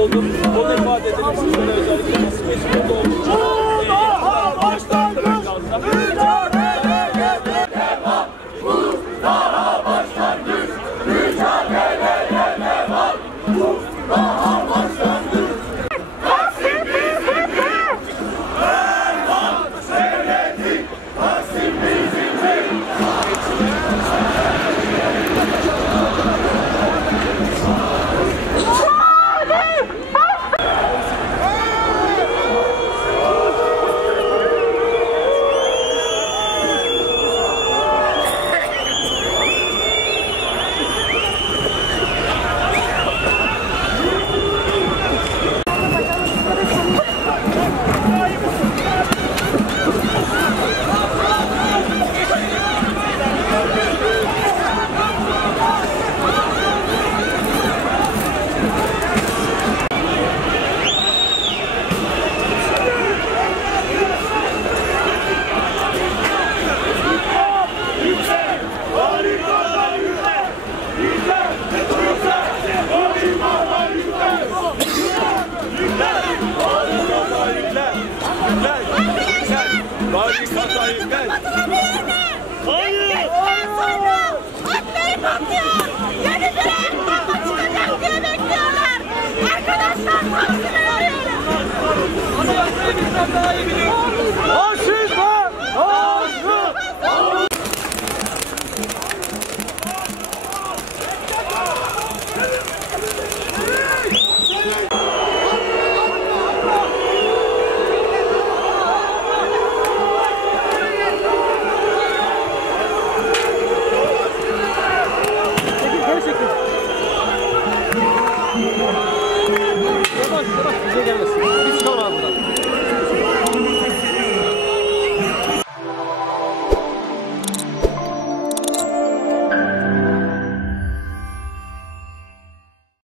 oldum. Onu ifade edelim sizlere özellikle nasıl meşgul olduğu için. Daha başlangıç, mücadeleye devam. Daha başlangıç. Taksim bizimdir. Erdoğan devleti, Taksim bizimdir. Hayır! Sonra atlayıp atıyor. Yeni bir Erdoğan'a çıkacak diye bekliyorlar. Arkadaşlar Taksim'e arıyorum. Ama bizden daha iyi biliyorsunuz.